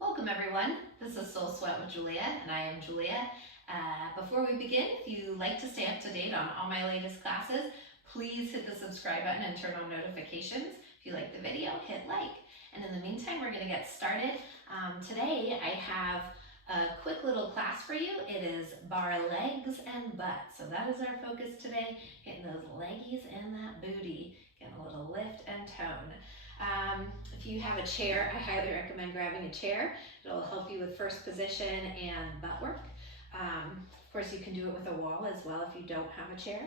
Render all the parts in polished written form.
Welcome everyone. This is Soul Sweat with Julia, and I am Julia. Before we begin, if you like to stay up to date on all my latest classes, please hit the subscribe button and turn on notifications. If you like the video, hit like. And in the meantime, we're going to get started. Today I have a quick little class for you. It is bar legs and butt. So that is our focus today, getting those leggies and that booty, getting a little lift and tone. If you have a chair, I highly recommend grabbing a chair. It'll help you with first position and butt work. Of course, you can do it with a wall as well if you don't have a chair.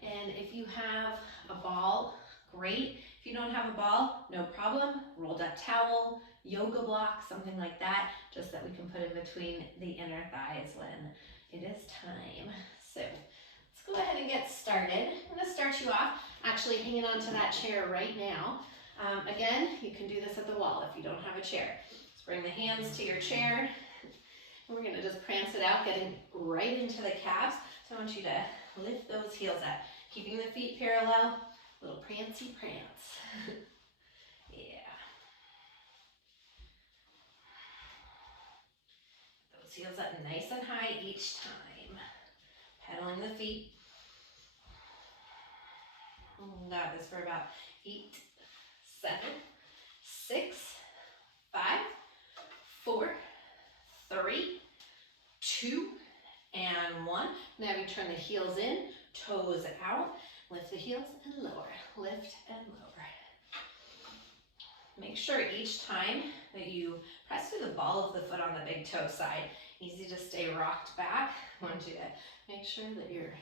And if you have a ball, great. If you don't have a ball, no problem. Rolled up towel, yoga block, something like that, just that we can put in between the inner thighs when it is time. So let's go ahead and get started. I'm going to start you off actually hanging onto that chair right now. Again, you can do this at the wall if you don't have a chair. Just bring the hands to your chair. And we're going to just prance it out, getting right into the calves. So I want you to lift those heels up, keeping the feet parallel. Little prancy prance. Yeah. Those heels up nice and high each time. Pedaling the feet. Got this for about 8, 7, 6, 5, 4, 3, 2, and 1. Now you turn the heels in, toes out, lift the heels and lower, lift and lower. Make sure each time that you press through the ball of the foot on the big toe side, easy to stay rocked back. I want you to make sure that you're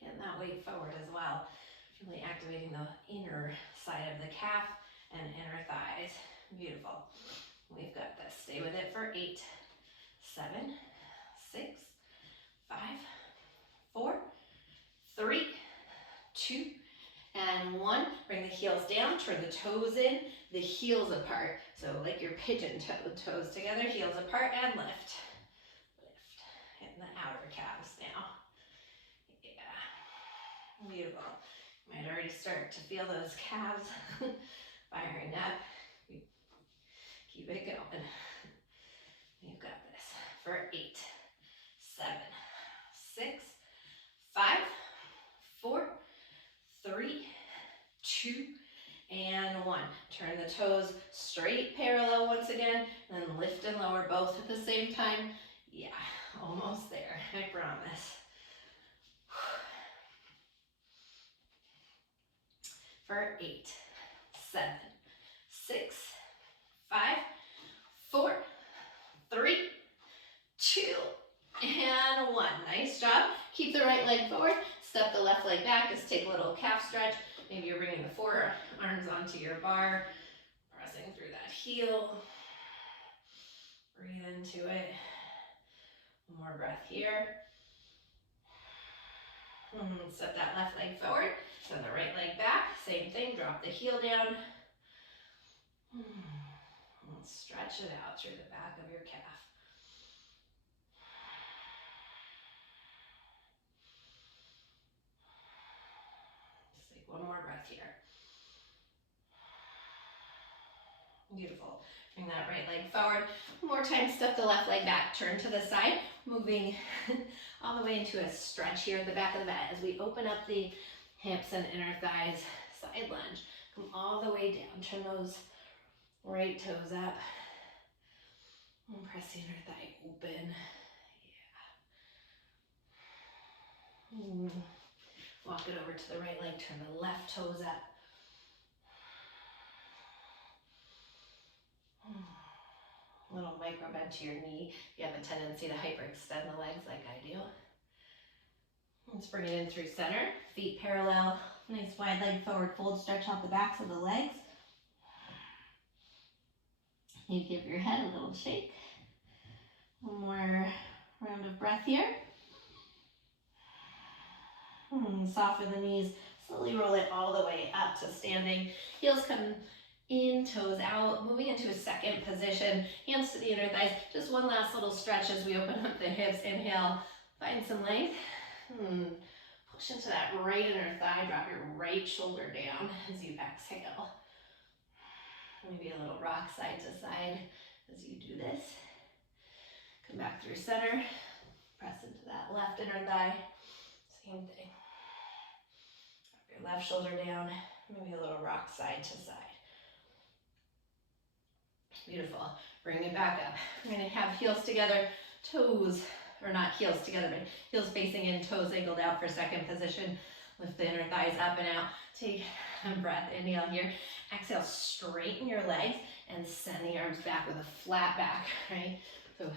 getting that weight forward as well. Really activating the inner side of the calf and inner thighs. Beautiful. We've got this. Stay with it for 8, 7, 6, 5, 4, 3, 2, and 1. Bring the heels down, turn the toes in, the heels apart. So like your pigeon toe, toes together, heels apart, and lift. Lift. Hitting the outer calves now. Yeah. Beautiful. You might already start to feel those calves firing up. Keep it going. You've got this for 8, 7, 6, 5, 4, 3, 2, and 1. Turn the toes straight parallel once again, and then lift and lower both at the same time. Yeah, almost there, I promise. For 8, 7, 6, 5, 4, 3, 2, and 1. Nice job. Keep the right leg forward. Step the left leg back. Just take a little calf stretch. Maybe you're bringing the forearms onto your bar, pressing through that heel. Breathe into it. One more breath here. Step that left leg forward. Send the right leg back. Same thing. Drop the heel down. And stretch it out through the back of your calf. Just take one more breath here. Beautiful. Bring that right leg forward. One more time, step the left leg back. Turn to the side, moving all the way into a stretch here at the back of the mat as we open up the hips and inner thighs. Side lunge. Come all the way down. Turn those right toes up. And press the inner thigh open. Yeah. Walk it over to the right leg. Turn the left toes up. Little micro bend to your knee. You have a tendency to hyperextend the legs like I do. Let's bring it in through center. Feet parallel. Nice wide leg forward fold. Stretch out the backs of the legs. You give your head a little shake. One more round of breath here. Soften the knees. Slowly roll it all the way up to standing. Heels come in, toes out, moving into a second position, hands to the inner thighs. Just one last little stretch as we open up the hips. Inhale, find some length. Push into that right inner thigh, drop your right shoulder down as you exhale. Maybe a little rock side to side. As you do this, come back through center, press into that left inner thigh. Same thing. Drop your left shoulder down, maybe a little rock side to side. Beautiful. Bring it back up. We're going to have heels together, toes, or not heels together, but heels facing in, toes angled out for second position. Lift the inner thighs up and out. Take a breath. Inhale here. Exhale, straighten your legs and send the arms back with a flat back, right? So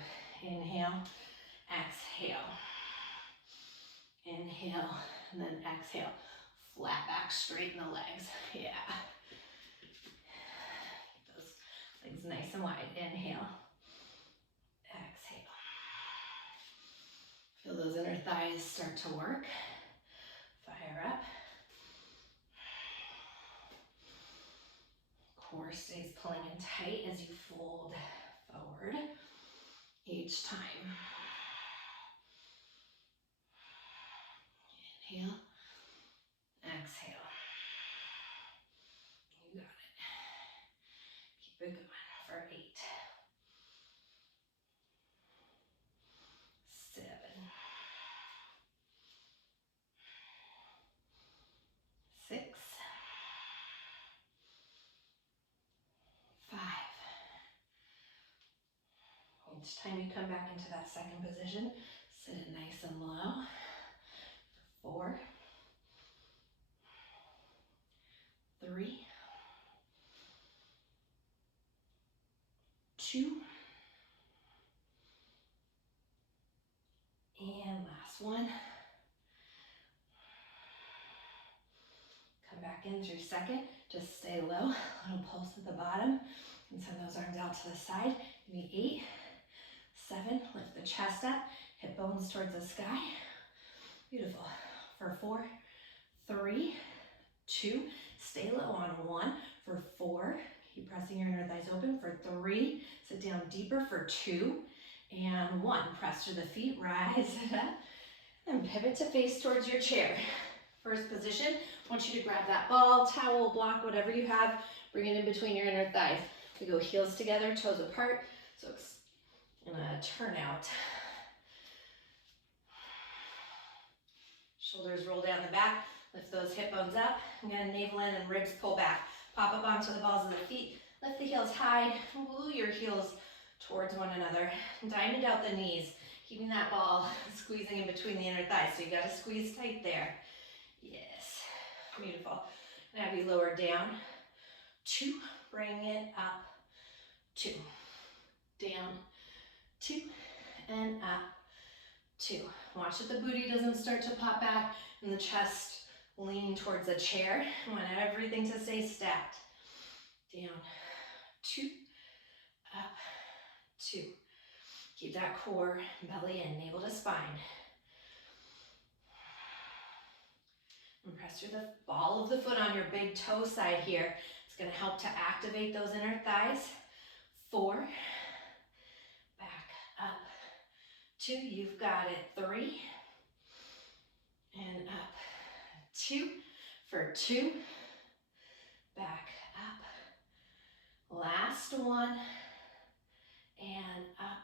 inhale, exhale. Inhale, and then exhale. Flat back, straighten the legs. Yeah. Keep those legs nice and wide. Inhale, exhale. Feel those inner thighs start to work. Fire up. Core stays pulling in tight as you fold forward each time. Inhale, exhale. You got it. Keep it going for 8, 7, 6, 5. Each time you come back into that second position, sit it nice and low. 4, 3, 2, and last one. Come back in through second. Just stay low. Little pulse at the bottom. And send those arms out to the side. Give me 8, 7. Lift the chest up. Hip bones towards the sky. Beautiful. For 4, 3, 2. Stay low on 1. For 4. Keep pressing your inner thighs open. For 3. Sit down deeper. For 2. And 1. Press through the feet. Rise it up. And pivot to face towards your chair. First position, I want you to grab that ball, towel, block, whatever you have, bring it in between your inner thighs. We go heels together, toes apart, so it's gonna turn out. Shoulders roll down the back, lift those hip bones up. Again, navel in and ribs pull back. Pop up onto the balls of the feet, lift the heels high, glue your heels towards one another. Diamond out the knees, keeping that ball squeezing in between the inner thighs, so you gotta squeeze tight there. Yes, beautiful. And have you lower down, 2, bring it up, 2, down, 2, and up, 2. Watch that the booty doesn't start to pop back and the chest lean towards the chair. I want everything to stay stacked. Down, 2, up, 2. Keep that core, belly in, navel to spine. And press through the ball of the foot on your big toe side here. It's going to help to activate those inner thighs. 4, back up, 2, you've got it, 3, and up, 2, for 2, back up, last one, and up,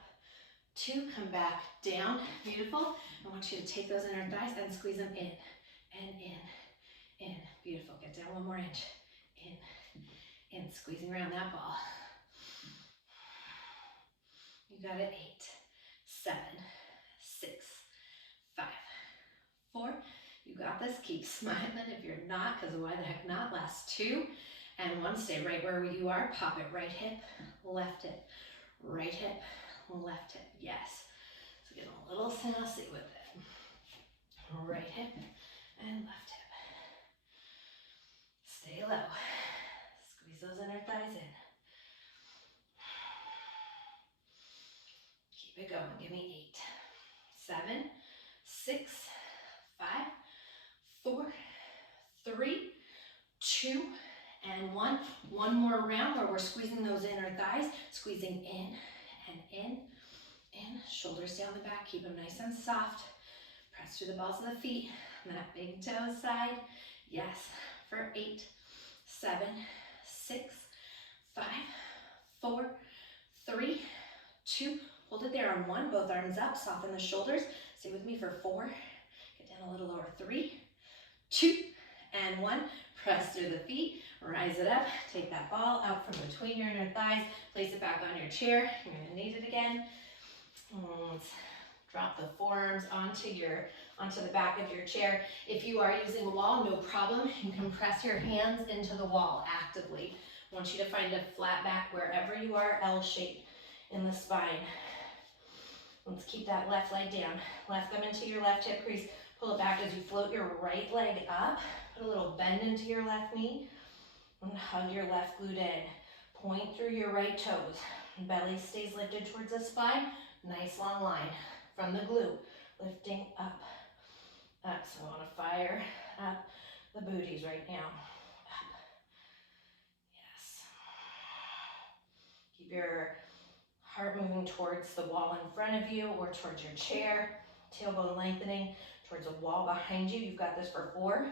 2, come back down, beautiful. I want you to take those inner thighs and squeeze them in, and in, beautiful, get down 1 more inch, in, squeezing around that ball. You got it, 8, 7, 6, 5, 4, you got this, keep smiling if you're not, because why the heck not, last 2, and 1, stay right where you are, pop it, right hip, left hip, right hip, left hip, yes, so get a little sassy with it, right hip, and left hip, stay low, squeeze those inner thighs in, keep it going, give me 8, 7, 6, 5, 4, 3, 2, and 1. One more round where we're squeezing those inner thighs, squeezing in and in, shoulders down the back, keep them nice and soft. Press through the balls of the feet, that big toe side. Yes, for 8, 7, 6, 5, 4, 3, 2, hold it there on 1, both arms up, soften the shoulders. Stay with me for 4, get down a little lower, 3, 2, and 1. Press through the feet, rise it up, take that ball out from between your inner thighs, place it back on your chair. You're gonna need it again. Let's drop the forearms onto the back of your chair. If you are using a wall, no problem. You can press your hands into the wall actively. I want you to find a flat back wherever you are, L-shaped in the spine. Let's keep that left leg down. Left thumb into your left hip crease. Pull it back as you float your right leg up. Put a little bend into your left knee and hug your left glute in. Point through your right toes. Belly stays lifted towards the spine. Nice long line from the glute, lifting up, up. So I want to fire up the booties right now. Up. Yes. Keep your heart moving towards the wall in front of you or towards your chair. Tailbone lengthening towards the wall behind you. You've got this for 4,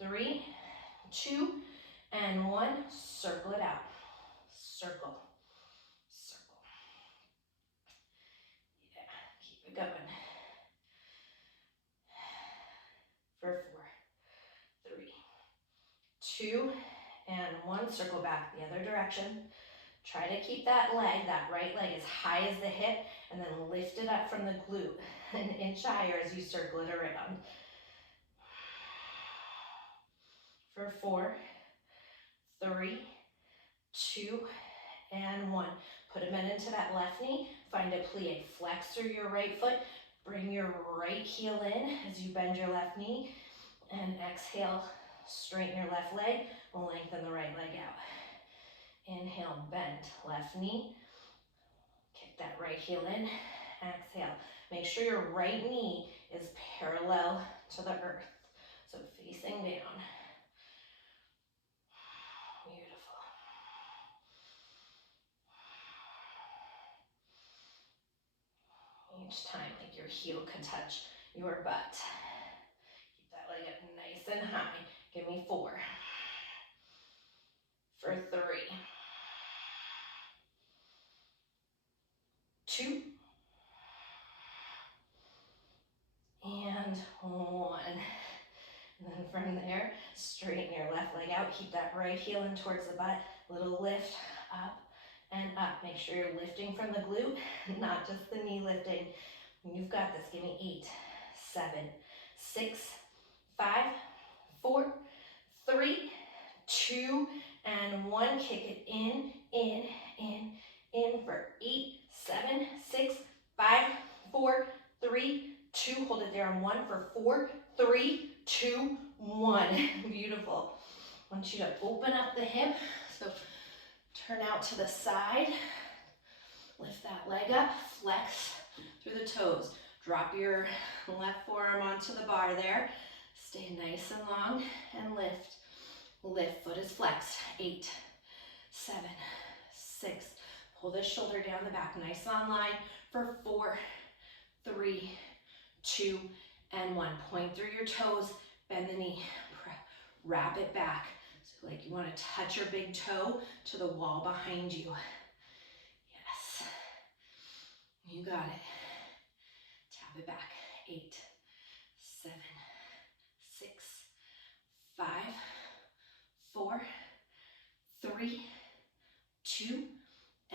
3, 2, and 1. Circle it out. Circle. Circle. Yeah, keep it going. For 4, 3, 2, and 1. Circle back the other direction. Try to keep that right leg as high as the hip, and then lift it up from the glute an inch higher as you circle it around. For 4, 3, 2, and 1. Put a bend into that left knee. Find a plie. Flex through your right foot. Bring your right heel in as you bend your left knee. And exhale, straighten your left leg. Lengthen the right leg out. Inhale, bend left knee. Kick that right heel in. Exhale. Make sure your right knee is parallel to the earth. So facing down. Beautiful. Each time, like your heel could touch your butt. Keep that leg up nice and high. Give me 4. For 3, 2, and 1. And then from there, straighten your left leg out. Keep that right heel in towards the butt. Little lift up and up. Make sure you're lifting from the glute, not just the knee lifting. You've got this. Give me 8, 7, 6, 5, 4, 3, 2, and 1. Kick it in for 8, 7, 6, 5, 4, 3, 2. Hold it there on 1 for 4, 3, 2, 1. Beautiful. I want you to open up the hip. So turn out to the side. Lift that leg up. Flex through the toes. Drop your left forearm onto the bar there. Stay nice and long and lift. Lift, foot is flexed. 8, 7, 6. Pull this shoulder down the back. Nice long line for 4, 3, 2, and 1. Point through your toes. Bend the knee. Wrap it back. So like you want to touch your big toe to the wall behind you. Yes. You got it. Tap it back. 8, 7, 6, 5, 4, 3, 2,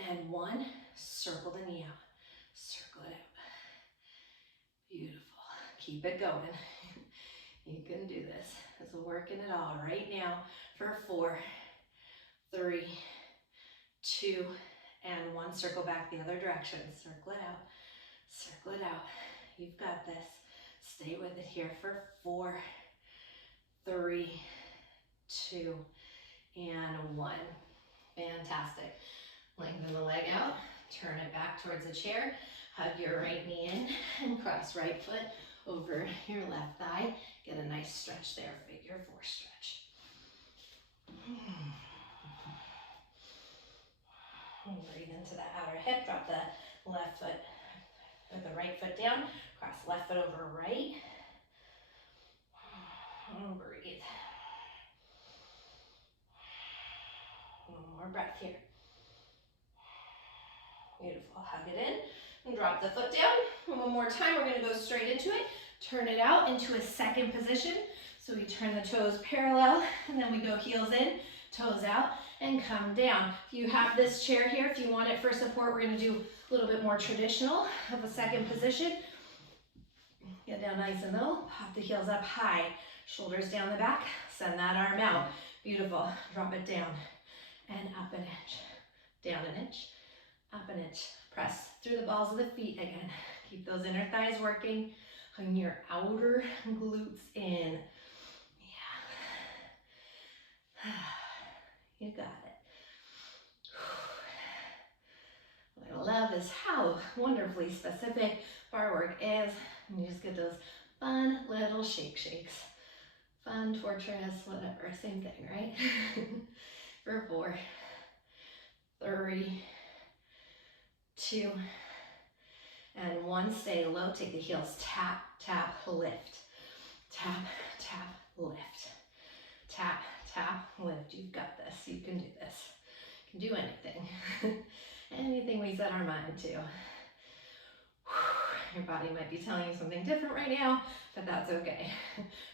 and 1. Circle the knee out. Circle it out. Beautiful. Keep it going. You can do this. It's working it all right now for 4, 3, 2, and 1. Circle back the other direction. Circle it out. Circle it out. You've got this. Stay with it here for 4, 3, 2, and 1. Fantastic. Lengthen the leg out. Turn it back towards the chair. Hug your right knee in and cross right foot over your left thigh. Get a nice stretch there, figure 4 stretch. And breathe into the outer hip. Drop the left foot or the right foot down. Cross left foot over right. And breathe. One more breath here. Beautiful. Hug it in and drop the foot down. And one more time, we're going to go straight into it. Turn it out into a second position. So we turn the toes parallel, and then we go heels in, toes out, and come down. If you have this chair here, if you want it for support, we're going to do a little bit more traditional of a second position. Get down nice and low, pop the heels up high, shoulders down the back, send that arm out. Beautiful. Drop it down and up an inch, down an inch, up an inch. Press through the balls of the feet again. Keep those inner thighs working. Hug your outer glutes in. Yeah. You got it. What I love is how wonderfully specific bar work is. And you just get those fun little shakes. Fun, torturous, whatever, same thing, right? For 4, 3, 2, and 1. Stay low, take the heels, tap, tap, lift. Tap, tap, lift. Tap, tap, lift. You've got this, you can do this. You can do anything. Anything we set our mind to. Your body might be telling you something different right now, but that's okay.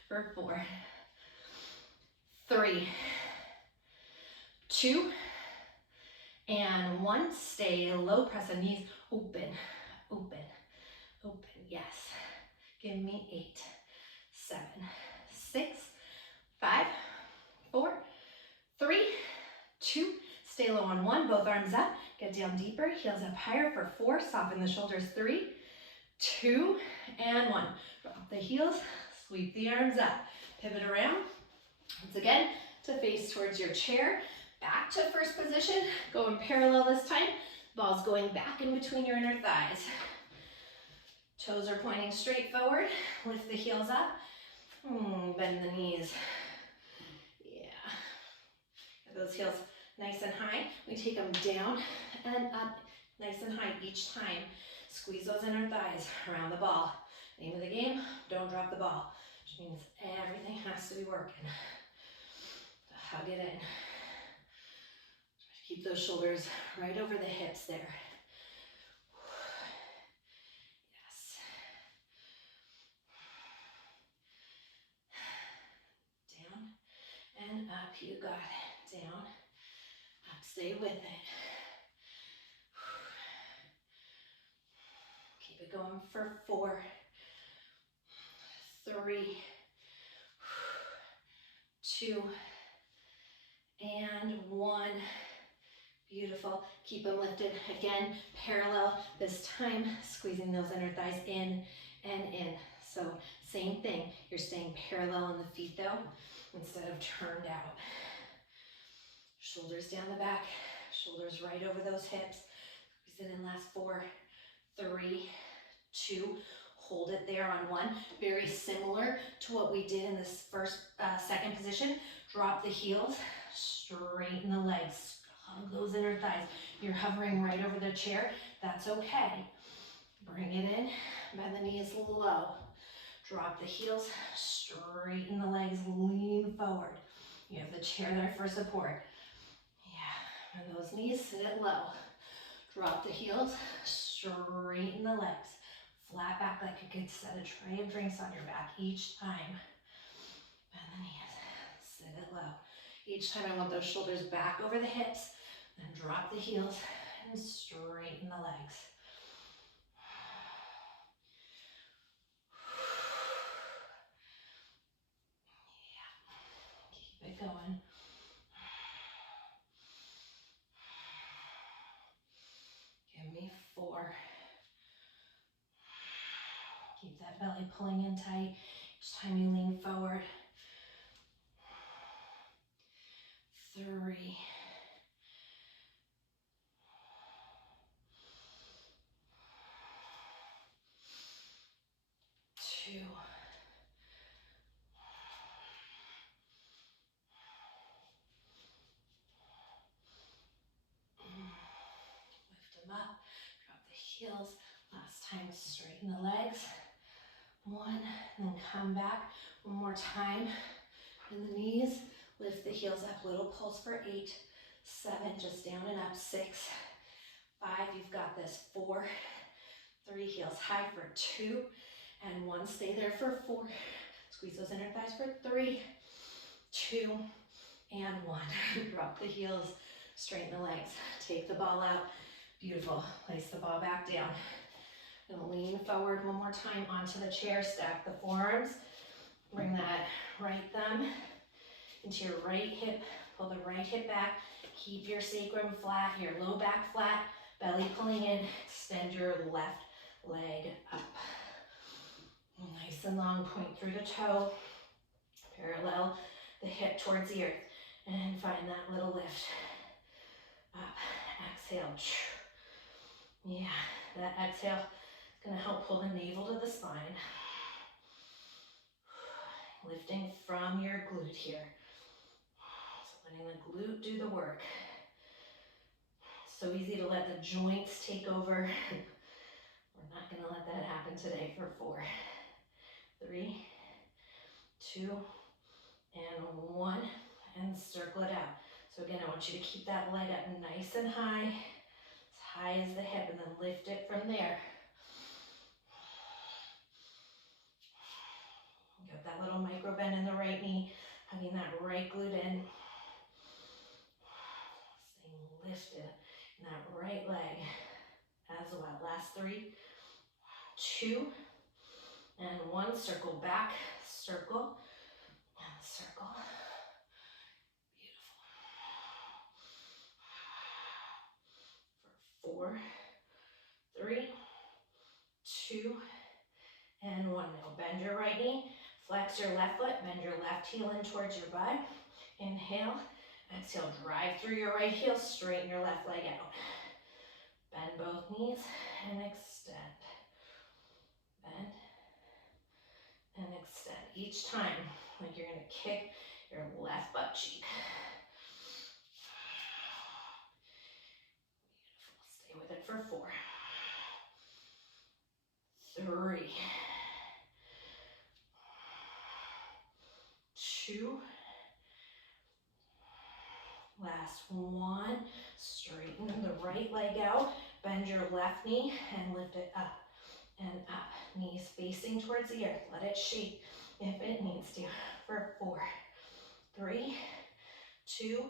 For 4, 3, 2, and 1. Stay low, press the knees, open, open, open. Yes. Give me 8, 7, 6, 5, 4, 3, 2. Stay low on 1, both arms up. Get down deeper, heels up higher for 4. Soften the shoulders, 3, 2, and 1. Drop the heels, sweep the arms up. Pivot around. Once again, to face towards your chair. Back to first position. Going parallel this time. Ball's going back in between your inner thighs. Toes are pointing straight forward. Lift the heels up. Bend the knees. Yeah. Get those heels nice and high. We take them down and up nice and high each time. Squeeze those inner thighs around the ball. Name of the game, don't drop the ball. Which means everything has to be working. Hug it in. Try to keep those shoulders right over the hips there. Yes. Down and up, you got it. Down, up, stay with it. Keep it going for 4, 3, 2, and 1. Beautiful. Keep them lifted. Again, parallel this time, squeezing those inner thighs in and in. So same thing. You're staying parallel on the feet though, instead of turned out. Shoulders down the back, shoulders right over those hips. Squeeze it in, last 4, 3, 2. Hold it there on 1. Very similar to what we did in this second position. Drop the heels, straighten the legs, hug those inner thighs. You're hovering right over the chair. That's okay. Bring it in, bend the knees low. Drop the heels, straighten the legs, lean forward. You have the chair there for support. Yeah, bend those knees, sit it low. Drop the heels, straighten the legs. Flat back like you could set a tray of drinks on your back each time. Bend the knees, sit it low. Each time I want those shoulders back over the hips, then drop the heels and straighten the legs. Yeah, keep it going. Give me 4. Keep that belly pulling in tight each time you lean forward. 3. 2. Lift them up, drop the heels. Last time, straighten the legs. 1, and then come back. One more time. Bend the knees, lift the heels up. Little pulse for 8, 7, just down and up. 6, 5, you've got this. 4, 3, heels high for 2, and 1. Stay there for 4. Squeeze those inner thighs for 3, 2, and 1. Drop the heels, straighten the legs, take the ball out. Beautiful. Place the ball back down. Gonna lean forward one more time onto the chair, stack the forearms. Bring that right thumb into your right hip, pull the right hip back. Keep your sacrum flat, your low back flat, belly pulling in. Extend your left leg up. Nice and long, point through the toe. Parallel the hip towards the earth. And find that little lift. Up, exhale. Yeah, that exhale is gonna help pull the navel to the spine. Lifting from your glute here. So letting the glute do the work. So easy to let the joints take over. We're not gonna let that happen today for 4, 3, 2, and 1, and circle it out. So again, I want you to keep that leg up nice and high as the hip, and then lift it from there. Got that little micro bend in the right knee, hugging that right glute in. Staying lifted in that right leg as well. Last 3, 2, and 1. Circle back, circle, and circle. Beautiful. For 4, 3, 2, and 1. Now bend your right knee, flex your left foot, bend your left heel in towards your butt. Inhale, exhale, drive through your right heel, straighten your left leg out. Bend both knees and extend. Bend and extend. Each time, like you're gonna kick your left butt cheek. Beautiful. Stay with it for 4, 3, 2, last 1. Straighten the right leg out, bend your left knee and lift it up and up. Knees facing towards the earth. Let it shake if it needs to. For 4, 3, 2,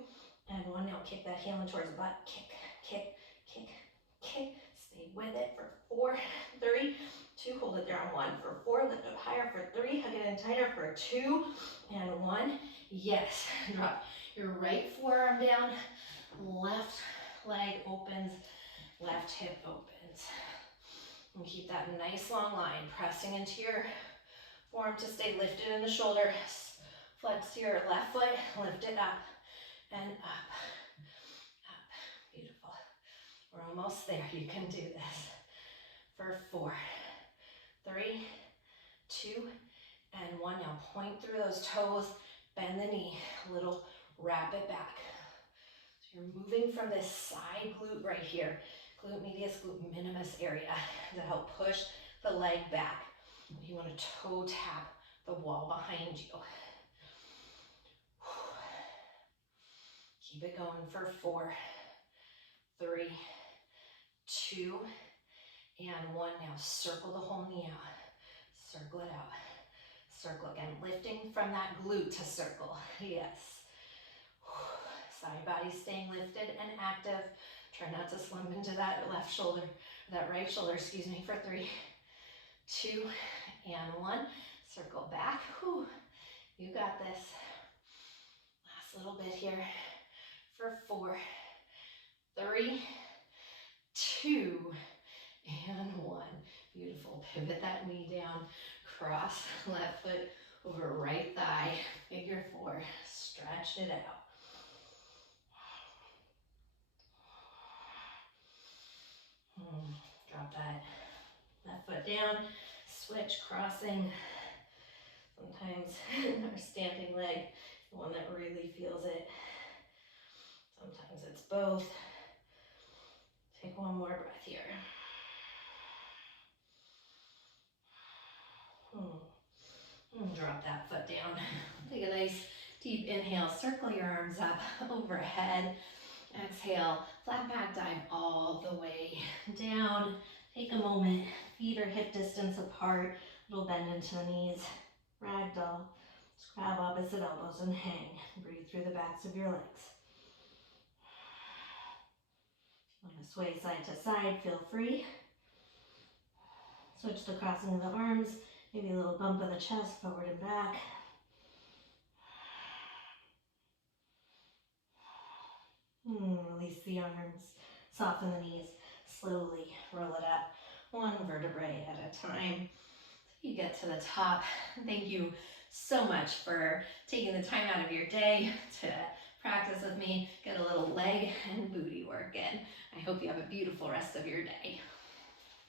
and 1. Now kick that heel in towards the butt. Kick, kick, kick, kick. Stay with it for 4, 3, 2. Hold it there on 1. For 4, lift up higher. For 3, hug it in tighter. For 2, and 1. Yes. Drop your right forearm down. Left leg opens. Left hip opens. And keep that nice long line, pressing into your form to stay lifted in the shoulders. Flex your left foot, lift it up and up, up. Beautiful. We're almost there. You can do this. For 4, 3, 2, and 1. Now point through those toes, bend the knee, a little wrap it back. So you're moving from this side glute right here, glute medius, glute minimus area, to help push the leg back. You want to toe tap the wall behind you. Keep it going for 4, 3, 2, and 1. Now circle the whole knee out. Circle it out. Circle again, lifting from that glute to circle. Yes. Side body staying lifted and active. Try not to slump into that left shoulder, that right shoulder, excuse me, for 3, 2, and 1. Circle back. Whew. You got this. Last little bit here. For 4, 3, 2, and 1. Beautiful. Pivot that knee down. Cross left foot over right thigh. Figure 4. Stretch it out. Drop that left foot down. Switch, crossing. Sometimes our standing leg, the one that really feels it. Sometimes it's both. Take one more breath here. Drop that foot down. Take a nice deep inhale. Circle your arms up overhead. Exhale, flat back dive all the way down. Take a moment, feet are hip distance apart, little bend into the knees. Ragdoll, just grab opposite elbows and hang. Breathe through the backs of your legs. Want to sway side to side, feel free. Switch the crossing of the arms, maybe a little bump of the chest, forward and back. Release the arms, soften the knees, slowly roll it up, one vertebrae at a time. You get to the top. Thank you so much for taking the time out of your day to practice with me, get a little leg and booty work in. I hope you have a beautiful rest of your day.